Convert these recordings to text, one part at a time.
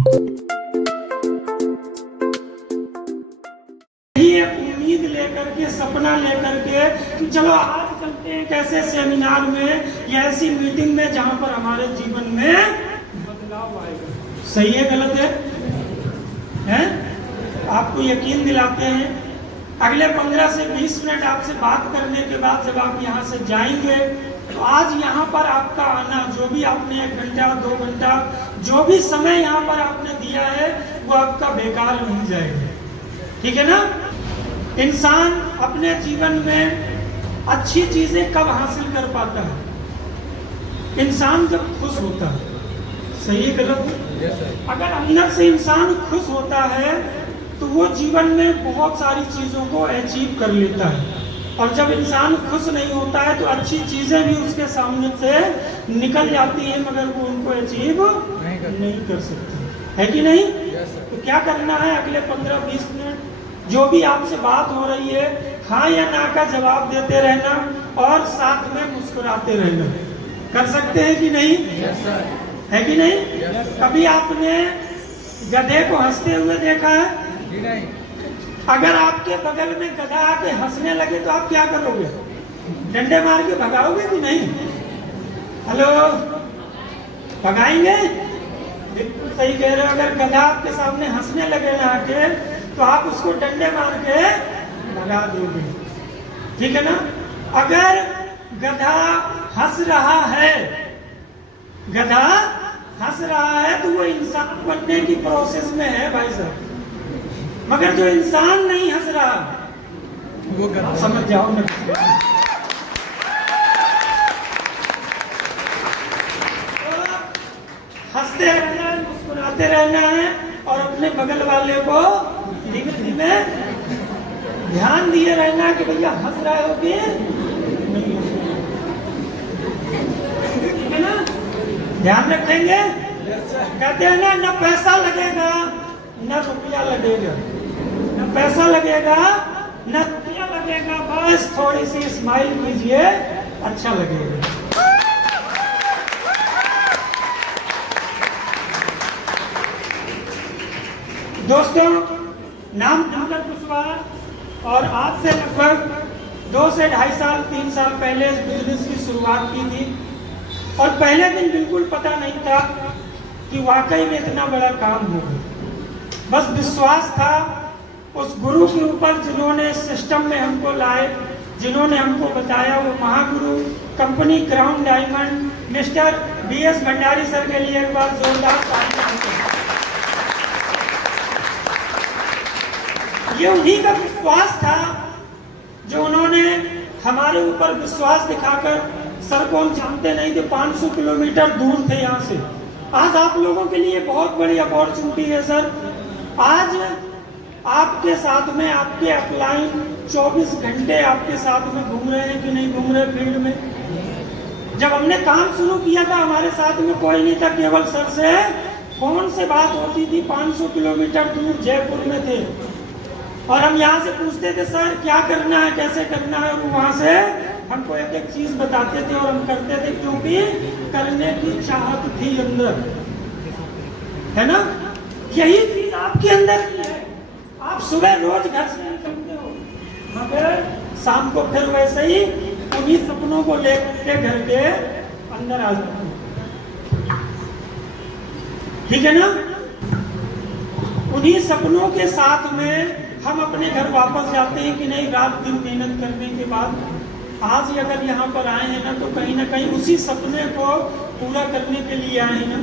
उम्मीद लेकर के, सपना लेकर के चलो आज चलते हैं कैसे सेमिनार में या ऐसी मीटिंग में जहां पर हमारे जीवन में बदलाव आएगा। सही है गलत है? आपको यकीन दिलाते हैं अगले 15 से 20 मिनट आपसे बात करने के बाद जब आप यहाँ से जाएंगे तो आज यहाँ पर आपका आना, जो भी आपने 1 घंटा 2 घंटा जो भी समय यहाँ पर आपने दिया है वो आपका बेकार नहीं जाएगा। ठीक है ना? इंसान अपने जीवन में अच्छी चीजें कब हासिल कर पाता है? इंसान जब खुश होता है। सही है गलत है? अगर अंदर से इंसान खुश होता है तो वो जीवन में बहुत सारी चीजों को अचीव कर लेता है, और जब इंसान खुश नहीं होता है तो अच्छी चीजें भी उसके सामने से निकल जाती हैं मगर वो उनको अचीव नहीं कर सकती। है कि नहीं? तो क्या करना है अगले 15-20 मिनट जो भी आपसे बात हो रही है हाँ या ना का जवाब देते रहना और साथ में मुस्कुराते रहना। कर सकते हैं कि नहीं? है कि नहीं? कभी आपने गधे को हंसते हुए देखा है? अगर आपके बगल में गधा आके हंसने लगे तो आप क्या करोगे? डंडे मार के भगाओगे कि नहीं? हेलो, भगाएंगे? बिल्कुल सही कह रहे हो। अगर गधा आपके सामने हंसने लगे ना आके तो आप उसको डंडे मार के भगा दोगे। ठीक है ना? अगर गधा हंस रहा है, गधा हंस रहा है तो वो इंसान बनने की प्रोसेस में है भाई साहब, मगर जो इंसान नहीं हंस रहा वो गधा। समझ जाओ ना। हंसते रहना है, मुस्कुराते रहना है और अपने बगल वाले को धीमे धीमे ध्यान दिए रहना कि भैया हंस रहे हो कि नहीं। ठीक है ना? ध्यान रखेंगे। कहते हैं ना, न पैसा लगेगा न रुपया लगेगा, न पैसा लगेगा न रुपया लगेगा, बस थोड़ी सी स्माइल कीजिए, अच्छा लगेगा। दोस्तों, नाम दिनकर कुशवाहा, और आज से लगभग 2 से 2.5 साल 3 साल पहले इस बिजनेस की शुरुआत की थी, और पहले दिन बिल्कुल पता नहीं था कि वाकई में इतना बड़ा काम होगा। बस विश्वास था उस गुरु के ऊपर जिन्होंने सिस्टम में हमको लाए, जिन्होंने हमको बताया, वो Mahaguru company crown diamond mister BS Bhandari sir के लिए एक बार जोरदार ताली। ये उन्हीं का विश्वास था जो उन्होंने हमारे ऊपर विश्वास दिखाकर, सर को हम जानते नहीं थे, 500 किलोमीटर दूर थे यहाँ से। आज आप लोगों के लिए बहुत बड़ी अपॉर्चुनिटी है सर। आज आपके साथ में आपके अपलाइन 24 घंटे आपके साथ में घूम रहे हैं कि नहीं घूम रहे फील्ड में। जब हमने काम शुरू किया था हमारे साथ में कोई नहीं था, केवल सर से फोन से बात होती थी। 500 किलोमीटर दूर जयपुर में थे और हम यहाँ से पूछते थे सर क्या करना है, कैसे करना है, और वहां से हमको एक एक चीज बताते थे और हम करते थे, क्योंकि करने की चाहत थी अंदर। है ना? यही चीज आपके अंदर की है। आप सुबह रोज घर से निकलते हो मगर शाम को फिर वैसे ही उन्हीं सपनों को लेकर घर के अंदर आ जाते हो। ठीक है ना? उन्हीं सपनों के साथ में हम अपने घर वापस जाते हैं कि नहीं, रात दिन मेहनत करने के बाद आज अगर यहाँ पर आए हैं ना तो कहीं उसी सपने को पूरा करने के लिए आए हैं ना।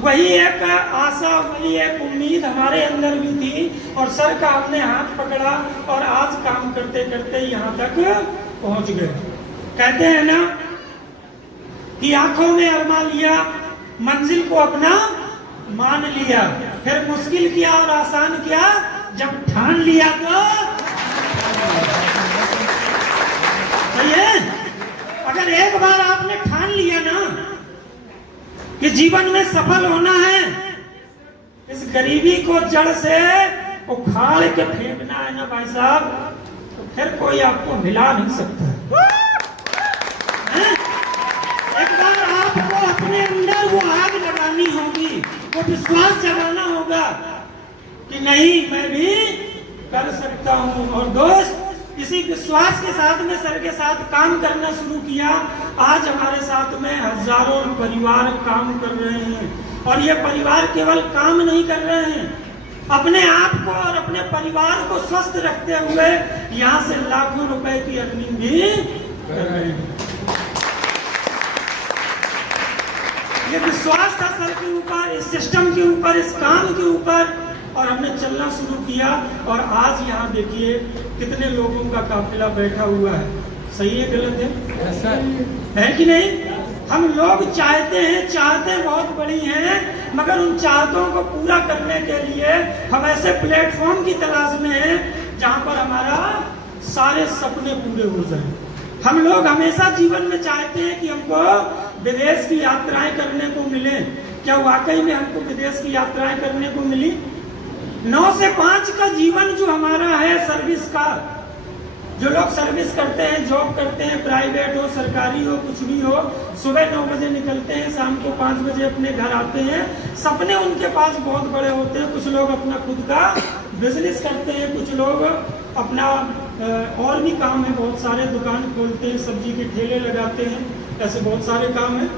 वही एक आशा, वही एक उम्मीद हमारे अंदर भी थी और सर का हमने हाथ पकड़ा और आज काम करते करते यहाँ तक पहुँच गए। कहते हैं ना कि आंखों में अरमा लिया, मंजिल को अपना मान लिया, फिर मुश्किल किया और आसान किया, जब ठान लिया तो सही है। अगर एक बार आपने ठान लिया ना कि जीवन में सफल होना है, इस गरीबी को जड़ से उखाड़ के फेंकना है ना भाई साहब, तो फिर कोई आपको हिला नहीं सकता। एक बार आपको अपने अंदर वो आग लगानी होगी वो विश्वास जगाना होगा कि नहीं, मैं भी कर सकता हूँ। और दोस्त, इसी विश्वास के साथ में सर के साथ काम करना शुरू किया। आज हमारे साथ में हजारों परिवार काम कर रहे हैं, और ये परिवार केवल काम नहीं कर रहे हैं, अपने आप को और अपने परिवार को स्वस्थ रखते हुए यहाँ से लाखों रुपए की अर्निंग भी कर रहे हैं। ये विश्वास था सर के ऊपर, इस सिस्टम के ऊपर, इस काम के ऊपर, और हमने चलना शुरू किया। और आज यहाँ देखिए कितने लोगों का काफिला बैठा हुआ है। सही है, गलत है? है कि नहीं? हम लोग चाहते हैं, चाहतें बहुत बड़ी हैं, मगर उन चाहतों को पूरा करने के लिए हम ऐसे प्लेटफॉर्म की तलाश में हैं जहाँ पर हमारा सारे सपने पूरे हो जाएं। हम लोग हमेशा जीवन में चाहते हैं कि हमको विदेश की यात्राएं करने को मिले। क्या वाकई में हमको विदेश की यात्राएं करने को मिली? 9 से 5 का जीवन जो हमारा है सर्विस का, जो लोग सर्विस करते हैं, जॉब करते हैं, प्राइवेट हो, सरकारी हो, कुछ भी हो, सुबह 9 बजे निकलते हैं, शाम को 5 बजे अपने घर आते हैं। सपने उनके पास बहुत बड़े होते हैं। कुछ लोग अपना खुद का बिजनेस करते हैं, कुछ लोग अपना और भी काम है, बहुत सारे दुकान खोलते हैं, सब्जी के ठेले लगाते हैं, ऐसे बहुत सारे काम है।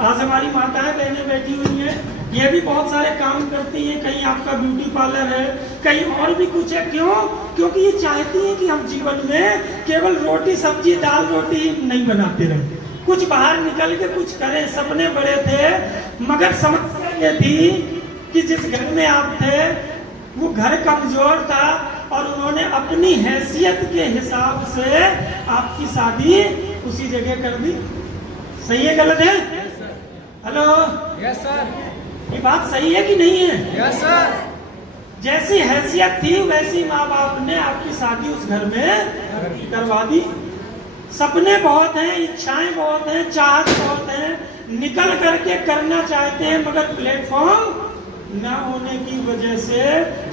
आज हमारी माताएं बहनें बैठी हुई हैं, ये भी बहुत सारे काम करती हैं। कहीं आपका ब्यूटी पार्लर है, कहीं और भी कुछ है। क्यों? क्योंकि ये चाहती हैं कि हम जीवन में केवल रोटी सब्जी दाल रोटी नहीं बनाते रहे, कुछ बाहर निकल के कुछ करें। सपने बड़े थे, मगर समस्या ये थी कि जिस घर में आप थे वो घर कमजोर था, और उन्होंने अपनी हैसियत के हिसाब से आपकी शादी उसी जगह कर दी। सही है, गलत है? Hello, yes sir. ये बात सही है कि नहीं है? Yes sir. जैसी हैसियत थी वैसी माँ बाप ने आपकी शादी उस घर में करवा दी। सपने बहुत हैं, इच्छाएं बहुत हैं, चाहत बहुत हैं, निकल करके करना चाहते हैं, मगर प्लेटफॉर्म न होने की वजह से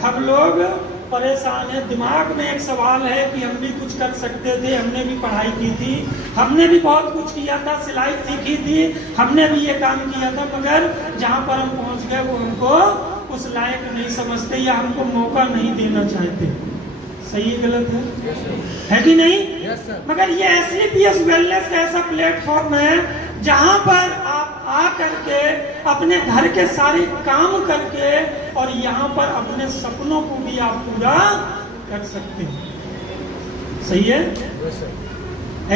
हम लोग परेशान है। दिमाग में एक सवाल है कि हम भी कुछ कर सकते थे, हमने भी पढ़ाई की थी, हमने भी बहुत कुछ किया था, सिलाई सीखी थी, हमने भी ये काम किया था, मगर जहाँ पर हम पहुँच गए वो हमको उस लायक नहीं समझते या हमको मौका नहीं देना चाहते। सही है, गलत है कि नहीं? Yes sir. मगर ये SCPS वेलनेस का ऐसा प्लेटफॉर्म है जहाँ पर आप आ करके अपने घर के सारे काम करके और यहाँ पर अपने सपनों को भी आप पूरा कर सकते हैं। सही है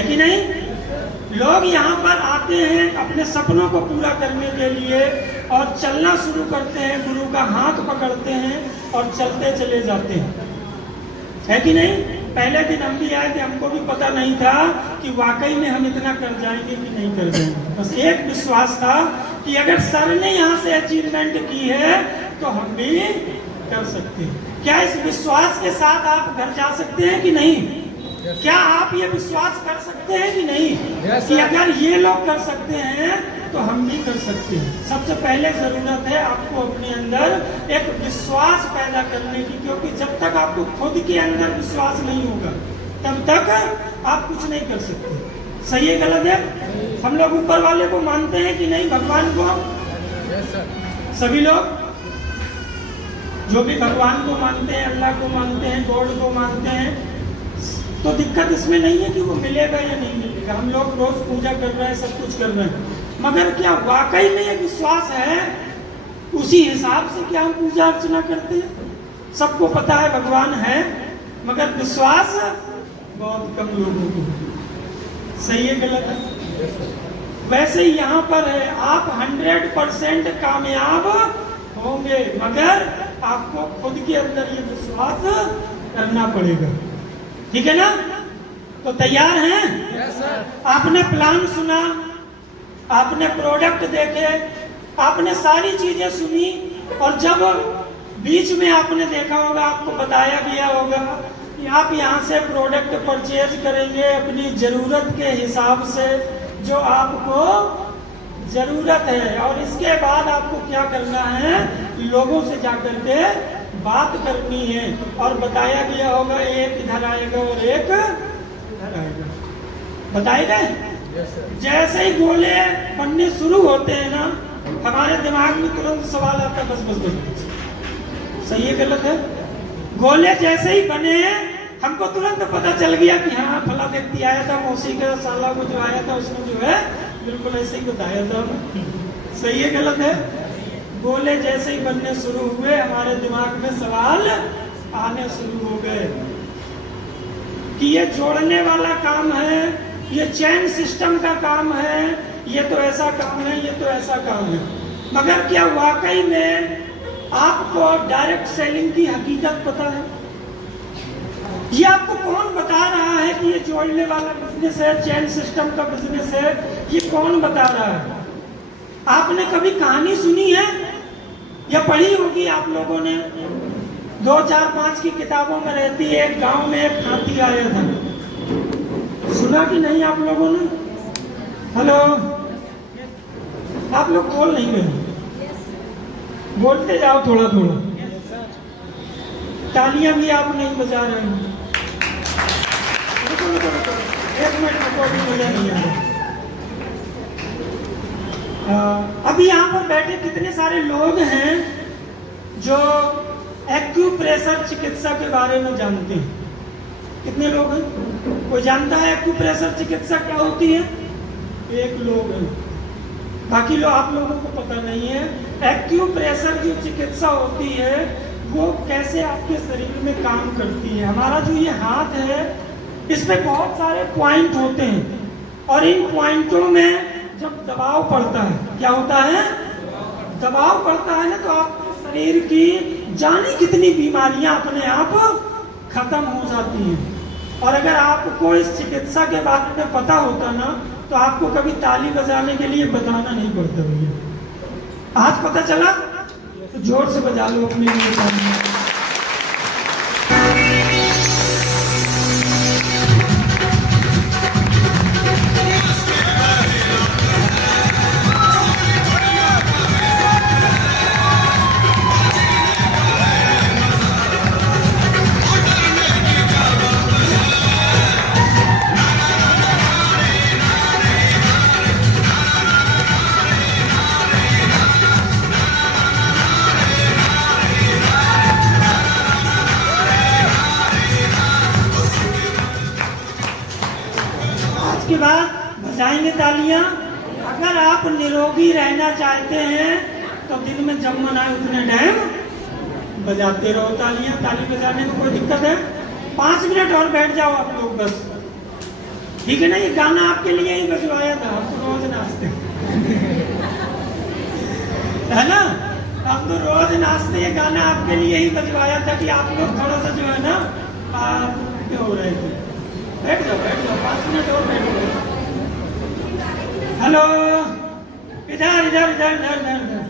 कि नहीं? लोग यहाँ पर आते हैं अपने सपनों को पूरा करने के लिए और चलना शुरू करते हैं, गुरु का हाथ पकड़ते हैं और चलते चले जाते हैं। है कि नहीं? पहले दिन हम भी आए थे, हमको भी पता नहीं था कि वाकई में हम इतना कर जाएंगे कि नहीं कर जाएंगे। बस एक विश्वास था कि अगर सर ने यहाँ से अचीवमेंट की है तो हम भी कर सकते हैं। क्या इस विश्वास के साथ आप घर जा सकते हैं कि नहीं? क्या आप ये विश्वास कर सकते हैं कि नहीं? कि अगर ये लोग कर सकते हैं तो हम भी कर सकते हैं। सबसे पहले जरूरत है आपको अपने अंदर एक विश्वास पैदा करने की, क्योंकि जब तक आपको खुद के अंदर विश्वास नहीं होगा तब तक आप कुछ नहीं कर सकते। सही है, गलत है? हम लोग ऊपर वाले को मानते हैं कि नहीं, भगवान को? सभी लोग जो भी भगवान को मानते हैं, अल्लाह को मानते हैं, गॉड को मानते हैं, तो दिक्कत इसमें नहीं है कि वो मिलेगा या नहीं मिलेगा। हम लोग रोज पूजा कर रहे हैं, सब कुछ कर रहे हैं, मगर क्या वाकई में ये विश्वास है? उसी हिसाब से क्या हम पूजा अर्चना करते हैं? सबको पता है भगवान है, मगर विश्वास बहुत कम लोगों को। सही है, गलत है? वैसे ही यहाँ पर है, आप 100% कामयाब होंगे, मगर आपको खुद के अंदर ये विश्वास करना पड़ेगा। ठीक है ना? तो तैयार हैं? Yes sir. आपने प्लान सुना, आपने प्रोडक्ट देखे, आपने सारी चीजें सुनी, और जब बीच में आपने देखा होगा, आपको बताया गया होगा कि आप यहाँ से प्रोडक्ट परचेज करेंगे अपनी जरूरत के हिसाब से, जो आपको जरूरत है, और इसके बाद आपको क्या करना है? लोगों से जाकर के बात करनी है, और बताया गया होगा एक इधर आएगा और एक इधर आएगा। बताए गए? जैसे ही गोले बनने शुरू होते हैं ना, हमारे दिमाग में तुरंत सवाल आता है बस बस बस, सही है गलत है? गोले जैसे ही बने हमको तुरंत पता चल गया कि हाँ फला व्यक्ति आया था, मौसी का साला को जो आया था उसने जो है बिल्कुल ऐसे ही बताया था। सही है गलत है? गोले जैसे ही बनने शुरू हुए हमारे दिमाग में सवाल आने शुरू हो गए कि ये जोड़ने वाला काम है, ये चेन सिस्टम का काम है, ये तो ऐसा काम है, ये तो ऐसा काम है। मगर क्या वाकई में आपको डायरेक्ट सेलिंग की हकीकत पता है? ये आपको कौन बता रहा है कि ये जोड़ने वाला बिजनेस है, चेन सिस्टम का बिजनेस है? ये कौन बता रहा है? आपने कभी कहानी सुनी है या पढ़ी होगी आप लोगों ने? 2, 4, 5 की किताबों में रहती है, एक गांव में एक हाथी आया था। सुना कि नहीं आप लोगों ने? हेलो, आप लोग बोल नहीं रहे, बोलते जाओ थोड़ा थोड़ा। तालियां भी आप नहीं बजा रहे हैं। एक मिनट को भी मजा नहीं आ रहा। अभी यहाँ पर बैठे कितने सारे लोग हैं जो एक्यूप्रेशर चिकित्सा के बारे में जानते हैं? कितने लोग हैं? कोई जानता है एक्यूप्रेशर चिकित्सा क्या होती है? एक लोग हैं, बाकी लोग आप लोगों को पता नहीं है। एक्यूप्रेशर जो चिकित्सा होती है वो कैसे आपके शरीर में काम करती है। हमारा जो ये हाथ है इस पे बहुत सारे पॉइंट होते हैं और इन पॉइंटों में जब दबाव पड़ता है, क्या होता है? दबाव पड़ता है ना, तो आपके शरीर की जाने कितनी बीमारियां अपने आप खत्म हो जाती हैं। और अगर आपको इस चिकित्सा के बारे में पता होता ना तो आपको कभी ताली बजाने के लिए बताना नहीं पड़ता भैया। आज पता चला तो जोर से बजा लो अपने लिए। के बाद बजाएंगे तालियां। अगर आप निरोगी रहना चाहते हैं तो दिन में जब मन आए उतने टाइम बजाते रहो तालियां। ताली बजाने में कोई दिक्कत है? 5 मिनट और बैठ जाओ आप लोग बस, ठीक है ना? ये गाना आपके लिए ही बजवाया था, आप तो रोज नाचते है ना? आप तो रोज नाचते, ये गाना आपके लिए ही बजवाया था कि आप लोग थोड़ा सा जो है ना हो रहे थे। बैठ जाओ 5 मिनट और बैठ जाओ। हेलो, इधर इधर इधर इधर इधर,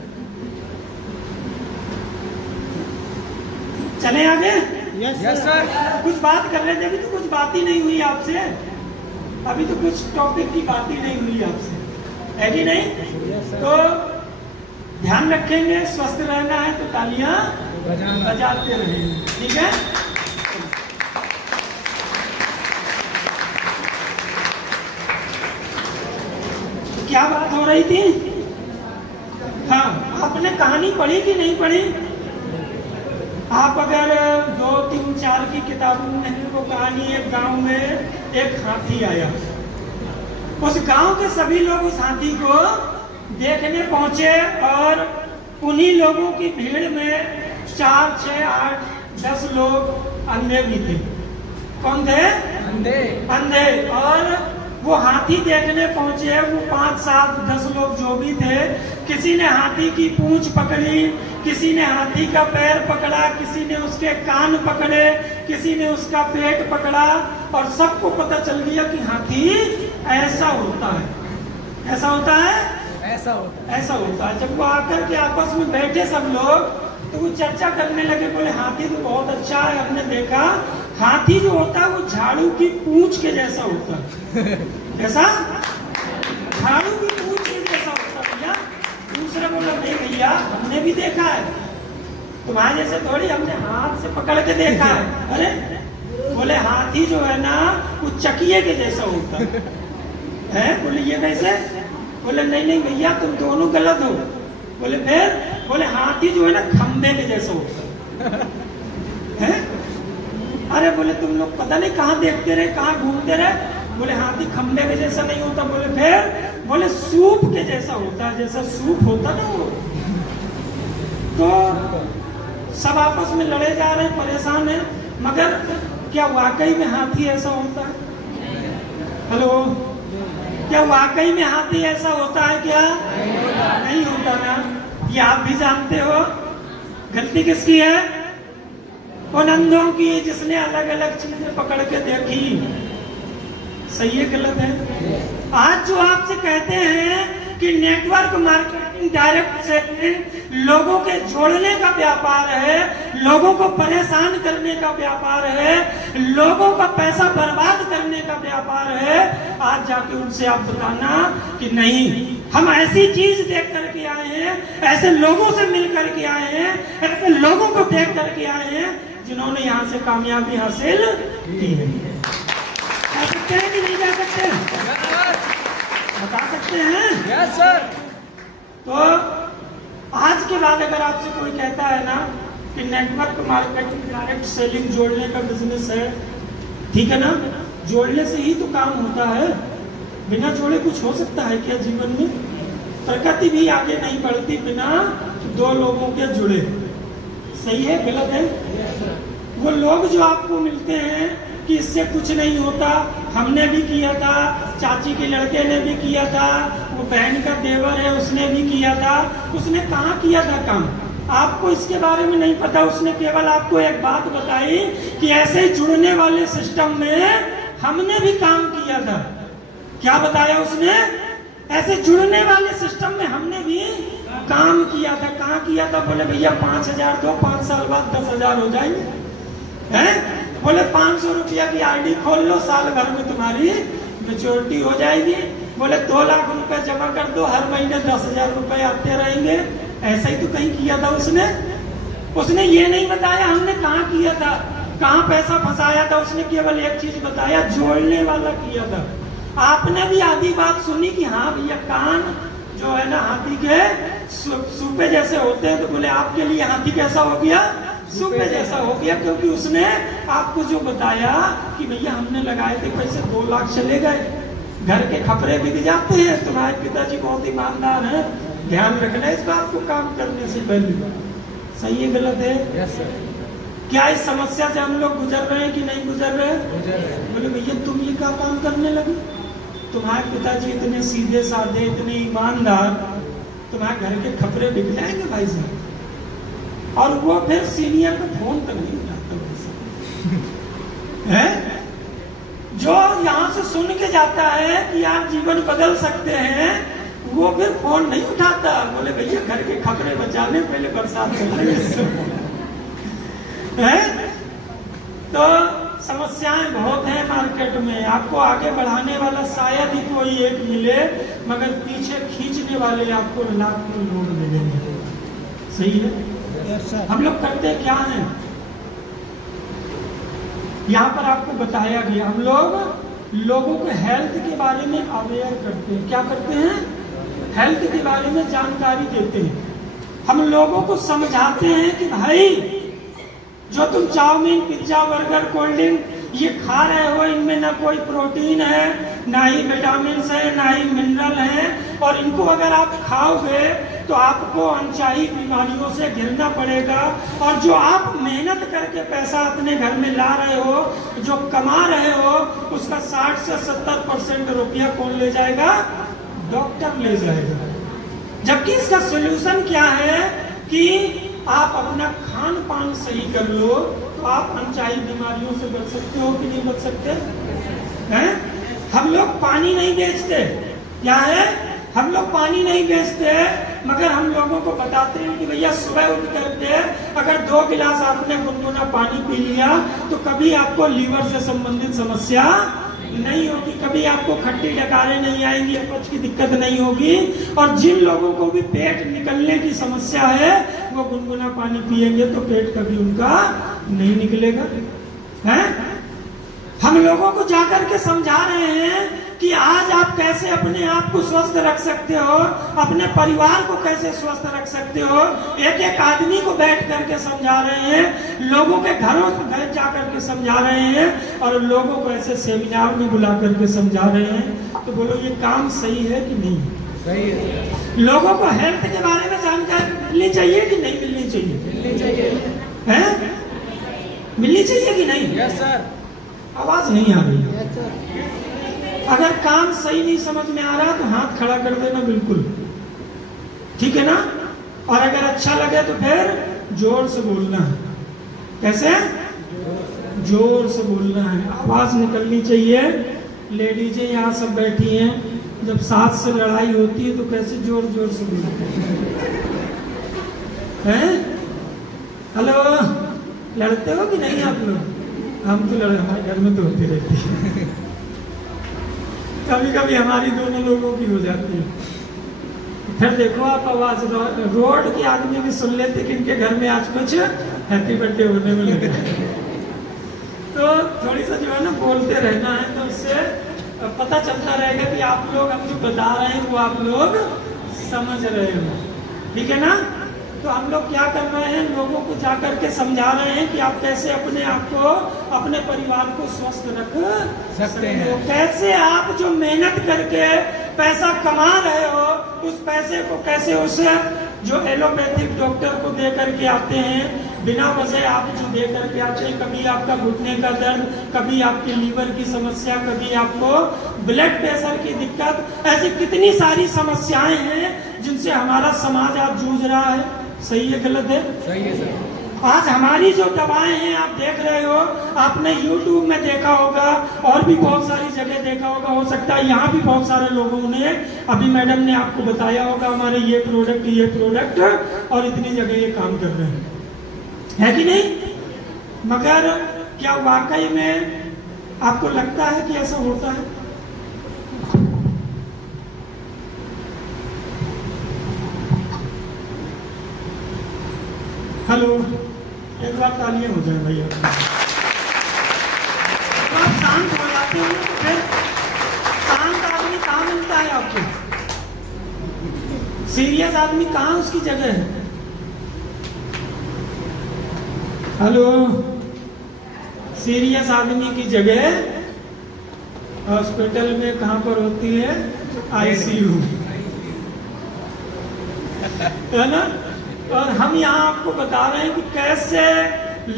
चले आगे? Yes sir. कुछ बात कर रहे थे, अभी तो कुछ बात ही नहीं हुई आपसे। अभी तो कुछ टॉपिक की बात ही नहीं हुई आपसे, है कि नहीं? तो ध्यान रखेंगे, स्वस्थ रहना है तो तालियां बजाते रहेंगे, ठीक है? क्या बात हो रही थी? हाँ, आपने कहानी पढ़ी कि नहीं पढ़ी? आप अगर 2, 3, 4 की किताबों में वो कहानी, एक गांव में एक हाथी आया। उस गांव के सभी लोग उस हाथी को देखने पहुंचे और उन्हीं लोगों की भीड़ में 4, 6, 8, 10 लोग अंधे भी थे। कौन थे? अंधे। और वो हाथी देखने पहुंचे, वो 5, 7, 10 लोग जो भी थे, किसी ने हाथी की पूंछ पकड़ी, किसी ने हाथी का पैर पकड़ा, किसी ने उसके कान पकड़े, किसी ने उसका पेट पकड़ा और सबको पता चल गया कि हाथी ऐसा होता है। ऐसा होता है? ऐसा होता है। ऐसा होता है। जब वो आकर के आपस में बैठे सब लोग तो वो चर्चा करने लगे, बोले हाथी तो बहुत अच्छा है, हमने देखा हाथी जो होता है वो झाड़ू की पूंछ के जैसा होता है। ऐसा झाड़ू की पूंछ के जैसा होता है भैया। दूसरे बोला नहीं भैया हमने भी देखा है, तुम्हारे जैसे थोड़ी, हमने हाथ से पकड़ के देखा है। अरे बोले हाथी जो है ना वो चकिए के जैसा होता है। बोले ये कैसे? बोले नहीं नहीं भैया तुम दोनों गलत हो, बोले फिर? बोले हाथी जो है ना खंबे के जैसा होता है। अरे बोले तुम लोग पता नहीं कहाँ देखते रहे, कहाँ घूमते रहे? बोले हाथी खंबे के जैसा नहीं होता। बोले फिर? बोले सूप के जैसा होता है, जैसा सूप होता ना वो। तो सब आपस में लड़े जा रहे हैं, परेशान है, मगर क्या वाकई में हाथी ऐसा होता है? हेलो, क्या वाकई में हाथी ऐसा होता है? क्या नहीं होता ना? ये आप भी जानते हो। गलती किसकी है? उन अंधों की जिसने अलग अलग चीजें पकड़ के देखी। सही है गलत है? आज जो आपसे कहते हैं कि नेटवर्क मार्केटिंग, डायरेक्ट सेलिंग लोगों के जोड़ने का व्यापार है, लोगों को परेशान करने का व्यापार है, लोगों का पैसा बर्बाद करने का व्यापार है, आज जाके उनसे आप बताना कि नहीं, हम ऐसी चीज देख करके आए हैं, ऐसे लोगों से मिल करके आए हैं, ऐसे लोगों को देख करके आए हैं जिन्होंने यहाँ से कामयाबी हासिल की है। जा सकते हैं कि नहीं जा सकते? बता सकते हैं? Yes sir. तो आज के बाद अगर आपसे कोई कहता है ना कि नेटवर्क मार्केटिंग, डायरेक्ट सेलिंग जोड़ने का बिजनेस है, ठीक है ना, जोड़ने से ही तो काम होता है, बिना जोड़े कुछ हो सकता है क्या जीवन में? प्रकृति भी आगे नहीं बढ़ती बिना दो लोगों के जुड़े। सही है गलत है? वो लोग जो आपको मिलते हैं कि इससे कुछ नहीं होता, हमने भी किया था, चाची के लड़के ने भी किया था, वो बहन का देवर है उसने भी किया था, उसने कहाँ किया था काम? आपको इसके बारे में नहीं पता। उसने केवल आपको एक बात बताई कि ऐसे ही जुड़ने वाले सिस्टम में हमने भी काम किया था। क्या बताया उसने? ऐसे जुड़ने वाले सिस्टम में हमने भी काम किया था। कहाँ किया था? बोले भैया 5,000 दो, 5 साल बाद 10,000 हो जाएंगे। हैं? बोले 500 रुपया की आरडी खोल लो, साल भर में तुम्हारी मैच्योरिटी हो जाएगी। बोले 2 लाख रुपए जमा कर दो, हर महीने 10,000 रुपए आते रहेंगे। ऐसा ही तो कहीं किया था उसने। उसने ये नहीं बताया हमने कहाँ किया था, कहाँ पैसा फंसाया था। उसने केवल एक चीज बताया, जोड़ने वाला किया था। आपने भी आधी बात सुनी कि हाँ भैया कान जो है ना हाथी के सूपे जैसे होते हैं, तो बोले आपके लिए हाथी कैसा हो गया? सूपे जैसा हो गया, क्योंकि उसने आपको जो बताया कि भैया हमने लगाए थे पैसे 2 लाख चले गए, घर के खपरे बिक जाते हैं, तुम्हारे पिताजी बहुत ईमानदार हैं, ध्यान रखना इस बात को काम करने से पहले। सही है गलत है? Yes sir. क्या इस समस्या से हम लोग गुजर रहे हैं कि नहीं गुजर रहे? बोले भैया तुम ये क्या काम करने लगे? तुम्हारे पिताजी इतने सीधे साधे, इतने ईमानदार, तुम्हारे घर के खपरे बिक जाएंगे भाई साहब। और वो फिर सीनियर को फोन तक नहीं उठाता है, जो यहाँ से सुन के जाता है कि आप जीवन बदल सकते हैं, वो फिर फोन नहीं उठाता। बोले भैया घर के खपरे बचाने पहले बरसात है। तो समस्याएं बहुत हैं मार्केट में। आपको आगे बढ़ाने वाला शायद ही कोई एक मिले, मगर पीछे खींचने वाले आपको लाखों लोग मिलेंगे। सही है? हम लोग करते क्या हैं? यहाँ पर आपको बताया गया, हम लोग लोगों को हेल्थ के बारे में अवेयर करते हैं। क्या करते हैं? हेल्थ के बारे में जानकारी देते हैं। हम लोगों को समझाते हैं कि भाई जो तुम chowmein, pizza, burger, cold drink ये खा रहे हो, इनमें ना कोई प्रोटीन है, ना ही विटामिन है, ना ही मिनरल है, और इनको अगर आप खाओगे तो आपको अनचाही बीमारियों से घिरना पड़ेगा। और जो आप मेहनत करके पैसा अपने घर में ला रहे हो, जो कमा रहे हो, उसका 60 से 70% रुपया कौन ले जाएगा? डॉक्टर ले जाएगा। जबकि इसका सोल्यूशन क्या है कि आप अपना खान पान सही कर लो, तो आप अनचाही बीमारियों से बच सकते हो कि नहीं बच सकते हैं? हम लोग पानी नहीं बेचते। क्या है? हम लोग पानी नहीं बेचते, मगर हम लोगों को बताते हैं कि भैया सुबह उठ करके अगर 2 गिलास आपने गुनगुना पानी पी लिया तो कभी आपको लीवर से संबंधित समस्या नहीं होगी, कभी आपको खट्टी डकारें नहीं आएंगी, अपच की दिक्कत नहीं होगी। और जिन लोगों को भी पेट निकलने की समस्या है, वो गुनगुना पानी पिएंगे तो पेट कभी उनका नहीं निकलेगा। हैं? हम लोगों को जाकर के समझा रहे हैं कि आज आप कैसे अपने आप को स्वस्थ रख सकते हो, अपने परिवार को कैसे स्वस्थ रख सकते हो। एक एक आदमी को बैठ करके समझा रहे हैं, लोगों के घरों घर जा करके समझा रहे हैं और लोगों को ऐसे सेमिनार में बुला करके समझा रहे हैं। तो बोलो ये काम सही है कि नहीं? सही है। लोगों को हेल्थ के बारे में जानकारी मिलनी चाहिए कि नहीं मिलनी चाहिए? मिलनी चाहिए। है? मिलनी चाहिए कि नहीं? Yes sir. आवाज नहीं आ रही। Yes sir. अगर काम सही नहीं समझ में आ रहा तो हाथ खड़ा कर देना, बिल्कुल ठीक है ना। और अगर अच्छा लगे तो फिर जोर से बोलना है। कैसे? जोर से बोलना है, आवाज निकलनी चाहिए। लेडीजें यहाँ सब बैठी हैं, जब साथ से लड़ाई होती है तो कैसे जोर जोर से बोलते हैं? हेलो, लड़ते हो कि नहीं आप लोग? हम तो लड़े, हमारे घर में तो होती रहती है। कभी कभी हमारी दोनों लोगों की हो जाती है। फिर देखो आप आवाज रोड के आदमी भी सुन लेते कि इनके घर में आज कुछ हैप्पी बर्थडे होने में लगे। तो थोड़ी सा जो है ना बोलते रहना है, तो उससे पता चलता रहेगा कि आप लोग हम जो बता रहे हैं वो आप लोग समझ रहे हो, ठीक है ना। तो हम लोग क्या कर रहे हैं, लोगों को जाकर के समझा रहे हैं कि आप कैसे अपने आप को, अपने परिवार को स्वस्थ रख सकते हैं। कैसे आप जो मेहनत करके पैसा कमा रहे हो, उस पैसे को कैसे उस जो एलोपैथिक डॉक्टर को दे करके आते हैं, बिना वजह आप जो दे करके आते हैं, कभी आपका घुटने का दर्द, कभी आपकी लीवर की समस्या, कभी आपको ब्लड प्रेशर की दिक्कत, ऐसी कितनी सारी समस्याएं हैं जिनसे हमारा समाज आज जूझ रहा है। सही है गलत है? सही है सर। आज हमारी जो दवाएं हैं आप देख रहे हो, आपने YouTube में देखा होगा और भी बहुत सारी जगह देखा होगा, हो सकता है यहाँ भी बहुत सारे लोगों ने, अभी मैडम ने आपको बताया होगा हमारे ये प्रोडक्ट और इतनी जगह ये काम कर रहे हैं, है कि नहीं। मगर क्या वाकई में आपको लगता है कि ऐसा होता है? हेलो, एक बार तालियां हो जाए भैया। आप शांत हो जाते हो तो फिर शांत आदमी कहाँ मिलता है आपको? सीरियस आदमी कहाँ उसकी जगह है? हेलो, सीरियस आदमी की जगह हॉस्पिटल में कहाँ पर होती है? ICU, है ना। और हम यहाँ आपको बता रहे हैं कि कैसे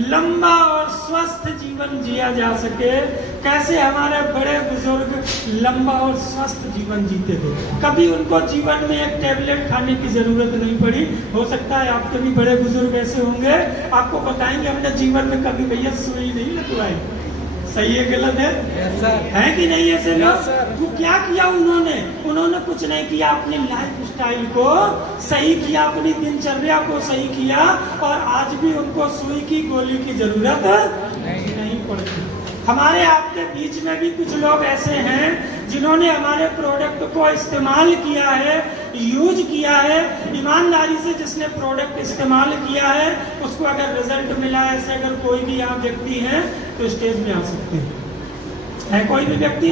लंबा और स्वस्थ जीवन जिया जा सके, कैसे हमारे बड़े बुजुर्ग लंबा और स्वस्थ जीवन जीते थे, कभी उनको जीवन में एक टेबलेट खाने की जरूरत नहीं पड़ी। हो सकता है आपके भी बड़े बुजुर्ग ऐसे होंगे, आपको बताएंगे हमने जीवन में कभी भैया सुई नहीं लगवाई। सही है गलत है? yes, है कि नहीं ऐसे लोग? yes, वो क्या किया उन्होंने कुछ नहीं किया, अपनी लाइफ स्टाइल को सही किया, अपनी दिनचर्या को सही किया और आज भी उनको सुई की गोली की जरूरत नहीं पड़ती। हमारे आपके बीच में भी कुछ लोग ऐसे हैं जिन्होंने हमारे प्रोडक्ट को इस्तेमाल किया है, यूज किया है। ईमानदारी से जिसने प्रोडक्ट इस्तेमाल किया है उसको अगर रिजल्ट मिला है, ऐसे अगर कोई भी यहाँ व्यक्ति है तो स्टेज में आ सकते हैं। है कोई भी व्यक्ति?